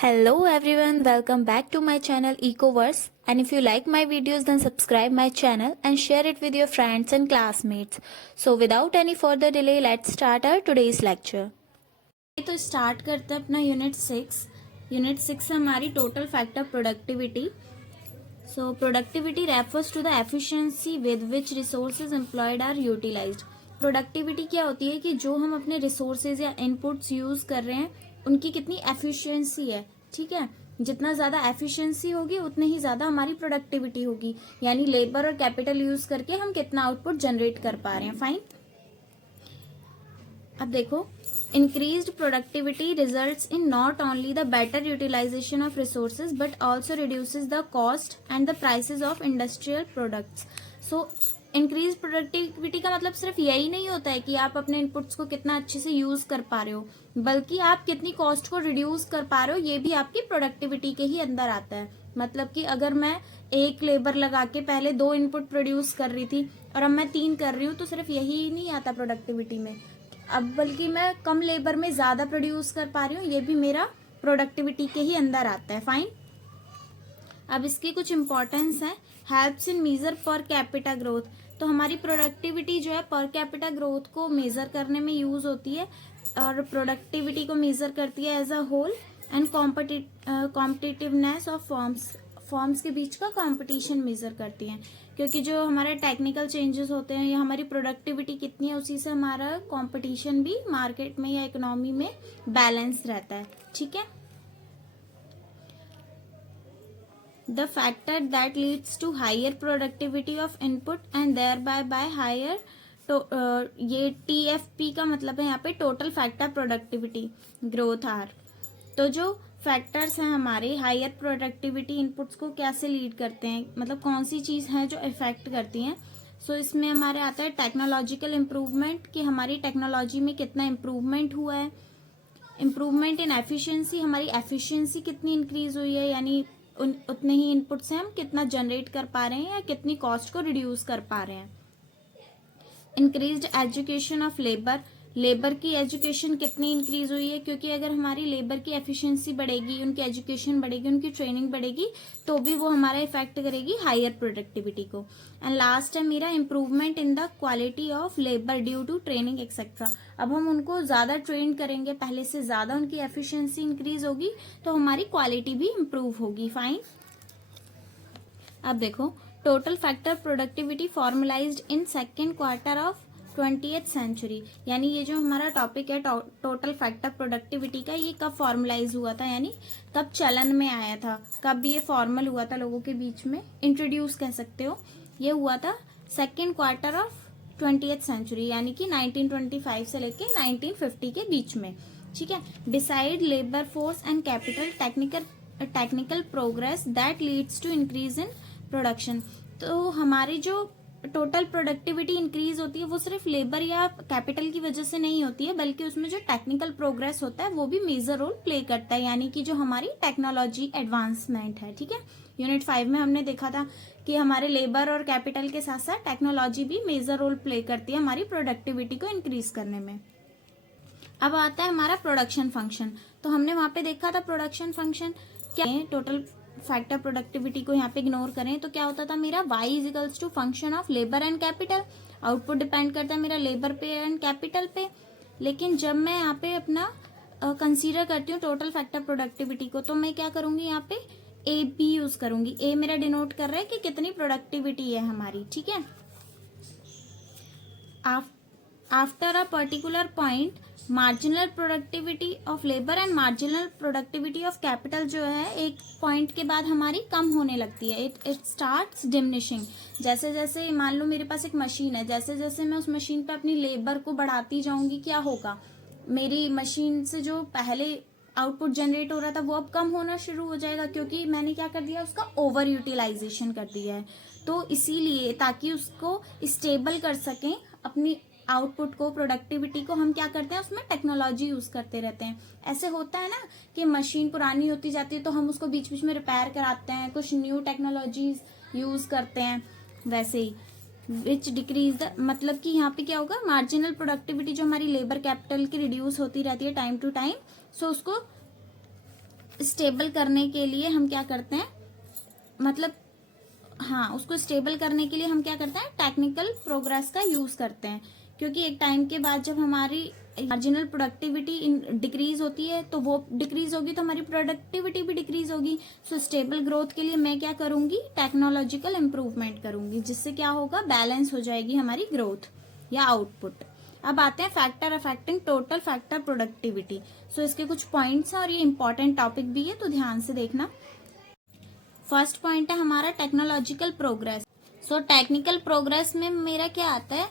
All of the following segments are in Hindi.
Hello everyone, welcome back to my channel Ecoverse. And if you like my videos, then subscribe my channel and share it with your friends and classmates. So without any further delay, let's start our today's lecture. तो स्टार्ट करते हैं अपना यूनिट 6 हमारी total factor productivity. So productivity refers to the efficiency with which resources employed are utilized. Productivity क्या होती है कि जो हम अपने रिसोर्सेज या इनपुट्स यूज कर रहे हैं उनकी कितनी एफिशिएंसी है. ठीक है, जितना ज्यादा एफिशिएंसी होगी उतनी ही ज्यादा हमारी प्रोडक्टिविटी होगी. यानी लेबर और कैपिटल यूज करके हम कितना आउटपुट जनरेट कर पा रहे हैं. फाइन. अब देखो, increased productivity results in not only the better utilization of resources but also reduces the cost and the prices of industrial products. So increased productivity का मतलब सिर्फ यही नहीं होता है कि आप अपने इनपुट्स को कितना अच्छे से यूज कर पा रहे हो, बल्कि आप कितनी कॉस्ट को रिड्यूस कर पा रहे हो ये भी आपकी प्रोडक्टिविटी के ही अंदर आता है. मतलब कि अगर मैं एक लेबर लगा के पहले 2 इनपुट प्रोड्यूस कर रही थी और अब मैं 3 कर रही हूँ, तो सिर्फ यही नहीं आता प्रोडक्टिविटी में, अब बल्कि मैं कम लेबर में ज्यादा प्रोड्यूस कर पा रही हूँ, ये भी मेरा प्रोडक्टिविटी के ही अंदर आता है. फाइन. अब इसकी कुछ इंपॉर्टेंस है. Helps in major per capita growth. तो हमारी प्रोडक्टिविटी जो है पर कैपिटा ग्रोथ को मेजर करने में यूज होती है और प्रोडक्टिविटी को मेजर करती है as a whole. And competitiveness of forms के बीच का कंपटीशन मेजर करती हैं, क्योंकि जो हमारे टेक्निकल चेंजेस होते हैं या हमारी प्रोडक्टिविटी कितनी है उसी से हमारा कंपटीशन भी मार्केट में या इकोनॉमी में बैलेंस रहता है. ठीक है. The factor that leads to higher productivity of input and thereby higher, तो ये TFP का मतलब है यहाँ पे total factor productivity growth are. तो जो फैक्टर्स हैं हमारे हायर प्रोडक्टिविटी इनपुट्स को कैसे लीड करते हैं, मतलब कौन सी चीज है जो इफेक्ट करती हैं. सो इसमें हमारे आता है टेक्नोलॉजिकल इम्प्रूवमेंट, कि हमारी टेक्नोलॉजी में कितना इम्प्रूवमेंट हुआ है. इम्प्रूवमेंट इन एफिशिएंसी, हमारी एफिशिएंसी कितनी इंक्रीज हुई है, यानी उतने ही इनपुट से हम कितना जनरेट कर पा रहे हैं या कितनी कॉस्ट को रिड्यूस कर पा रहे हैं. Increased education of labour, labour की एजुकेशन कितनी इंक्रीज हुई है, क्योंकि अगर हमारी लेबर की एफिशिएंसी बढ़ेगी, उनकी एजुकेशन बढ़ेगी, उनकी ट्रेनिंग बढ़ेगी, तो भी वो हमारा इफेक्ट करेगी हायर प्रोडक्टिविटी को. एंड लास्ट है मेरा improvement in the quality of labour due to training etcetera. अब हम उनको ज्यादा ट्रेन करेंगे, पहले से ज्यादा उनकी एफिशिएंसी इंक्रीज होगी, तो हमारी क्वालिटी भी इम्प्रूव होगी. फाइन. अब देखो, total factor productivity formularized in second quarter of 20th century. यानी ये जो हमारा टॉपिक है टोटल फैक्टर प्रोडक्टिविटी का, ये कब फॉर्मुलाइज हुआ था, यानी कब चलन में आया था, कब ये फॉर्मल हुआ था लोगों के बीच में, इंट्रोड्यूस कह सकते हो. ये हुआ था second quarter of 20th century, यानी कि 1925 से लेके 1950 के बीच में. ठीक है. Decide labour force and capital technical progress that leads to increase in production. तो हमारी जो टोटल प्रोडक्टिविटी इंक्रीज होती है वो सिर्फ लेबर या कैपिटल की वजह से नहीं होती है, बल्कि उसमें जो टेक्निकल प्रोग्रेस होता है वो भी मेजर रोल प्ले करता है, यानी कि जो हमारी टेक्नोलॉजी एडवांसमेंट है. ठीक है. यूनिट 5 में हमने देखा था कि हमारे लेबर और कैपिटल के साथ साथ टेक्नोलॉजी भी मेजर रोल प्ले करती है हमारी प्रोडक्टिविटी को इंक्रीज करने में. अब आता है हमारा प्रोडक्शन फंक्शन. तो हमने वहां पे देखा था प्रोडक्शन फंक्शन क्या है. टोटल फैक्टर प्रोडक्टिविटी को यहाँ पे इग्नोर करें तो क्या होता था मेरा y is equals to function of labour and capital. Output depend करता है मेरा लेबर पे एंड कैपिटल पे. लेकिन जब मैं यहाँ पे अपना कंसीडर करती हूँ टोटल फैक्टर प्रोडक्टिविटी को, तो मैं क्या करूंगी, यहाँ पे ए बी यूज करूंगी. ए मेरा डिनोट कर रहा है कि कितनी प्रोडक्टिविटी है हमारी. ठीक है. After a particular point marginal productivity of labour and marginal productivity of capital जो है एक पॉइंट के बाद हमारी कम होने लगती है. It starts diminishing. जैसे जैसे मान लो मेरे पास एक मशीन है, जैसे जैसे मैं उस मशीन पे अपनी लेबर को बढ़ाती जाऊंगी, क्या होगा, मेरी मशीन से जो पहले आउटपुट जनरेट हो रहा था वो अब कम होना शुरू हो जाएगा, क्योंकि मैंने क्या कर दिया, उसका ओवर यूटिलाइजेशन कर दिया है. तो इसीलिए ताकि उसको स्टेबल कर सकें अपनी आउटपुट को, प्रोडक्टिविटी को, हम क्या करते हैं उसमें टेक्नोलॉजी यूज करते रहते हैं. ऐसे होता है ना कि मशीन पुरानी होती जाती है तो हम उसको बीच बीच में रिपेयर कराते हैं, कुछ न्यू टेक्नोलॉजीज यूज करते हैं. वैसे ही विच डिक्रीज द, मतलब कि यहाँ पे क्या होगा, मार्जिनल प्रोडक्टिविटी जो हमारी लेबर कैपिटल की रिड्यूस होती रहती है टाइम टू टाइम, सो उसको स्टेबल करने के लिए हम क्या करते हैं, मतलब हाँ, उसको स्टेबल करने के लिए हम क्या करते हैं, टेक्निकल प्रोग्रेस का यूज करते हैं। क्योंकि एक टाइम के बाद जब हमारी मार्जिनल प्रोडक्टिविटी डिक्रीज होती है तो वो डिक्रीज होगी तो हमारी प्रोडक्टिविटी भी डिक्रीज होगी। सो स्टेबल ग्रोथ के लिए मैं क्या करूंगी, टेक्नोलॉजिकल इंप्रूवमेंट करूंगी, जिससे क्या होगा, बैलेंस हो जाएगी हमारी ग्रोथ या आउटपुट। अब आते हैं factor affecting total factor productivity. So इसके कुछ पॉइंट्स हैं और ये इंपॉर्टेंट टॉपिक भी है, तो ध्यान से देखना। फर्स्ट पॉइंट है हमारा technological progress. So technical progress में मेरा क्या आता है,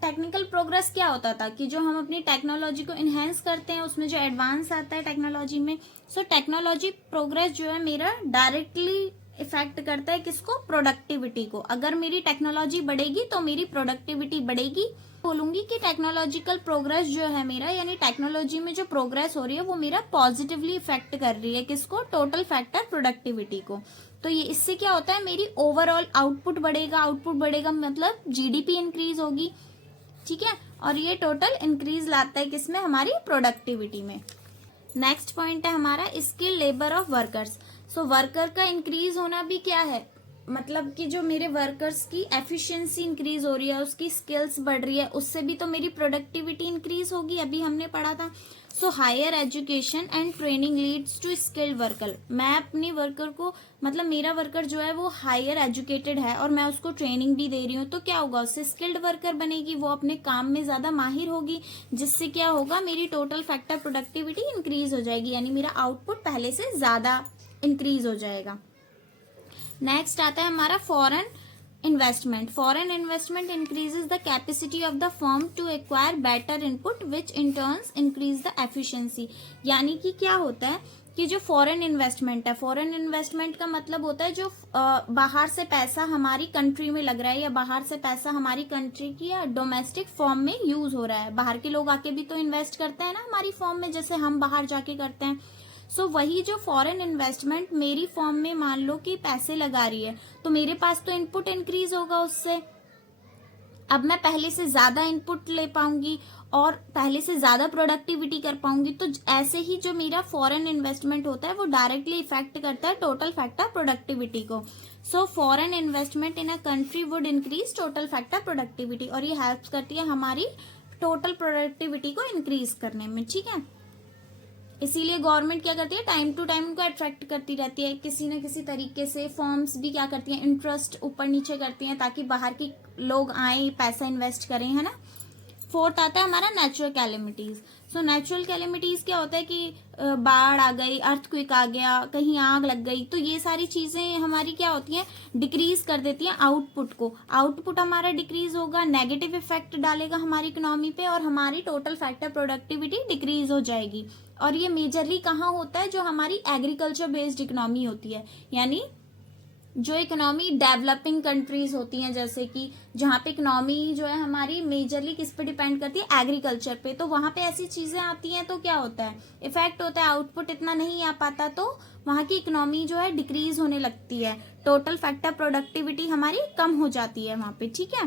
टेक्निकल प्रोग्रेस क्या होता था कि जो हम अपनी टेक्नोलॉजी को इन्हेंस करते हैं, उसमें जो एडवांस आता है टेक्नोलॉजी में। सो टेक्नोलॉजी प्रोग्रेस जो है मेरा डायरेक्टली इफेक्ट करता है किसको, प्रोडक्टिविटी को। अगर मेरी टेक्नोलॉजी बढ़ेगी तो मेरी प्रोडक्टिविटी बढ़ेगी। बोलूंगी कि टेक्नोलॉजिकल प्रोग्रेस जो है मेरा, यानी टेक्नोलॉजी में जो प्रोग्रेस हो रही है वो मेरा पॉजिटिवली इफेक्ट कर रही है किसको, टोटल फैक्टर प्रोडक्टिविटी को। तो ये इससे क्या होता है, मेरी ओवरऑल आउटपुट बढ़ेगा। आउटपुट बढ़ेगा मतलब जीडीपी इंक्रीज होगी, ठीक है, और ये टोटल इंक्रीज लाता है किसमें, हमारी प्रोडक्टिविटी में। नेक्स्ट पॉइंट है हमारा skill labour of workers. So worker का इंक्रीज होना भी क्या है, मतलब कि जो मेरे वर्कर्स की एफिशिएंसी इंक्रीज हो रही है, उसकी स्किल्स बढ़ रही है, उससे भी तो मेरी प्रोडक्टिविटी इंक्रीज होगी, अभी हमने पढ़ा था। So higher education and training leads to skilled worker. मैं अपनी वर्कर को, मतलब मेरा वर्कर जो है वो हायर एजुकेटेड है और मैं उसको ट्रेनिंग भी दे रही हूँ, तो क्या होगा, उससे स्किल्ड वर्कर बनेगी, वो अपने काम में ज्यादा माहिर होगी, जिससे क्या होगा, मेरी टोटल फैक्टर प्रोडक्टिविटी इंक्रीज हो जाएगी, यानी मेरा आउटपुट पहले से ज्यादा इंक्रीज हो जाएगा। नेक्स्ट आता है हमारा foreign investment. Foreign investment increases the capacity of the firm to acquire better input which in turns increase the efficiency. यानी कि क्या होता है कि जो फॉरेन इन्वेस्टमेंट है, फॉरेन इन्वेस्टमेंट का मतलब होता है जो बाहर से पैसा हमारी कंट्री में लग रहा है, या बाहर से पैसा हमारी कंट्री की या डोमेस्टिक फॉर्म में यूज हो रहा है। बाहर के लोग आके भी तो इन्वेस्ट करते हैं ना हमारी फॉर्म में, जैसे हम बाहर जाके करते हैं। सो वही जो फॉरेन इन्वेस्टमेंट मेरी फॉर्म में मान लो कि पैसे लगा रही है, तो मेरे पास तो इनपुट इंक्रीज होगा उससे। अब मैं पहले से ज्यादा इनपुट ले पाऊंगी और पहले से ज्यादा प्रोडक्टिविटी कर पाऊंगी। तो ऐसे ही जो मेरा फॉरेन इन्वेस्टमेंट होता है वो डायरेक्टली इफेक्ट करता है टोटल फैक्टर प्रोडक्टिविटी को। So foreign investment in a country would increase total factor productivity, और ये हेल्प करती है हमारी टोटल प्रोडक्टिविटी को इंक्रीज करने में, ठीक है। इसीलिए गवर्नमेंट क्या करती है, टाइम टू टाइम उनको अट्रैक्ट करती रहती है किसी न किसी तरीके से। फर्म्स भी क्या करती हैं, इंटरेस्ट ऊपर नीचे करती हैं ताकि बाहर के लोग आए, पैसा इन्वेस्ट करें, है ना। फोर्थ आता है हमारा natural calamities. So natural calamities क्या होता है कि बाढ़ आ गई, अर्थक्वेक आ गया, कहीं आग लग गई, तो ये सारी चीजें हमारी क्या होती हैं, डिक्रीज कर देती हैं आउटपुट को। आउटपुट हमारा डिक्रीज होगा, नेगेटिव इफेक्ट डालेगा हमारी इकोनॉमी पे, और हमारी टोटल फैक्टर प्रोडक्टिविटी डिक्रीज हो जाएगी। और ये मेजरली कहाँ होता है, जो हमारी एग्रीकल्चर बेस्ड इकोनॉमी होती है, यानी जो इकोनॉमी डेवलपिंग कंट्रीज होती हैं, जैसे कि जहाँ पे इकोनॉमी जो है हमारी मेजरली किस पे डिपेंड करती है, एग्रीकल्चर पे, तो वहां पे ऐसी चीजें आती हैं तो क्या होता है, इफेक्ट होता है, आउटपुट इतना नहीं आ पाता, तो वहां की इकोनॉमी जो है डिक्रीज होने लगती है, टोटल फैक्टर प्रोडक्टिविटी हमारी कम हो जाती है वहां पे, ठीक है।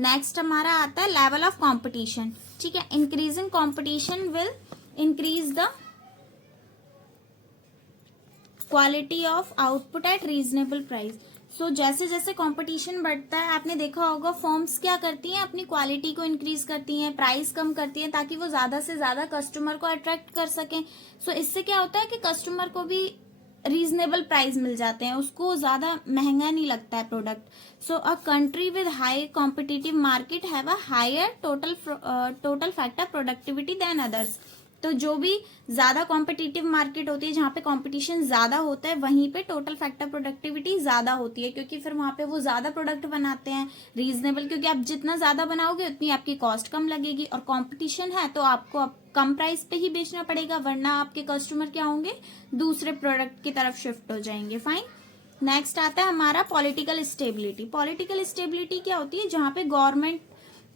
नेक्स्ट हमारा आता है लेवल ऑफ कॉम्पिटिशन, ठीक है। Increasing competition will increase the quality of output at reasonable price. So जैसे जैसे कंपटीशन बढ़ता है, आपने देखा होगा फर्म्स क्या करती हैं, अपनी क्वालिटी को इंक्रीज करती हैं, प्राइस कम करती हैं, ताकि वो ज्यादा से ज्यादा कस्टमर को अट्रैक्ट कर सकें। सो इससे क्या होता है कि कस्टमर को भी रीजनेबल प्राइस मिल जाते हैं, उसको ज्यादा महंगा नहीं लगता है product. So a country with high competitive market have a higher total factor productivity than others. तो जो भी ज्यादा कॉम्पिटिटिव मार्केट होती है, जहाँ पे कंपटीशन ज्यादा होता है, वहीं पे टोटल फैक्टर प्रोडक्टिविटी ज्यादा होती है, क्योंकि फिर वहां पे वो ज्यादा प्रोडक्ट बनाते हैं रीजनेबल, क्योंकि आप जितना ज्यादा बनाओगे उतनी आपकी कॉस्ट कम लगेगी, और कंपटीशन है तो आपको कम प्राइस पे ही बेचना पड़ेगा, वरना आपके कस्टमर क्या होंगे, दूसरे प्रोडक्ट की तरफ शिफ्ट हो जाएंगे। फाइन। नेक्स्ट आता है हमारा पॉलिटिकल स्टेबिलिटी। पॉलिटिकल स्टेबिलिटी क्या होती है, जहाँ पे गवर्नमेंट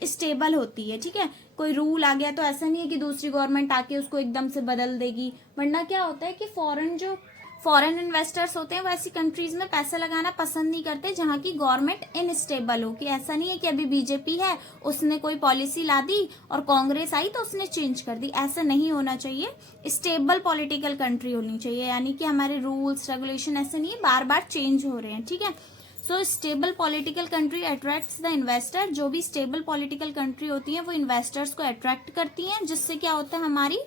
स्टेबल होती है, ठीक है। कोई रूल आ गया तो ऐसा नहीं है कि दूसरी गवर्नमेंट आके उसको एकदम से बदल देगी, वरना क्या होता है कि फॉरेन जो फॉरेन इन्वेस्टर्स होते हैं वो ऐसी कंट्रीज में पैसा लगाना पसंद नहीं करते जहां की गवर्नमेंट इनस्टेबल हो, कि ऐसा नहीं है कि अभी बीजेपी है उसने कोई पॉलिसी ला दी और कांग्रेस आई तो उसने चेंज कर दी, ऐसा नहीं होना चाहिए। स्टेबल पॉलिटिकल कंट्री होनी चाहिए, यानी कि हमारे रूल्स रेगुलेशन ऐसे नहीं है बार बार चेंज हो रहे हैं, ठीक है। सो stable political country attracts the investor, जो भी स्टेबल पॉलिटिकल कंट्री होती है वो इन्वेस्टर्स को अट्रैक्ट करती हैं, जिससे क्या होता है हमारी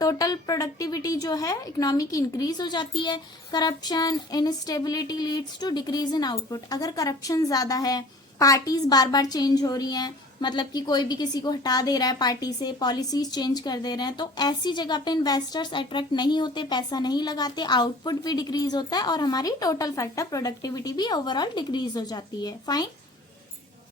टोटल प्रोडक्टिविटी जो है इकोनॉमी की इंक्रीज हो जाती है। Corruption instability leads to decrease in output, अगर करप्शन ज्यादा है, पार्टीज बार बार चेंज हो रही हैं, मतलब कि कोई भी किसी को हटा दे रहा है पार्टी से, पॉलिसीज चेंज कर दे रहे हैं, तो ऐसी जगह पे इन्वेस्टर्स अट्रैक्ट नहीं होते, पैसा नहीं लगाते, आउटपुट भी डिक्रीज होता है और हमारी टोटल फैक्टर प्रोडक्टिविटी भी ओवरऑल डिक्रीज हो जाती है। फाइन।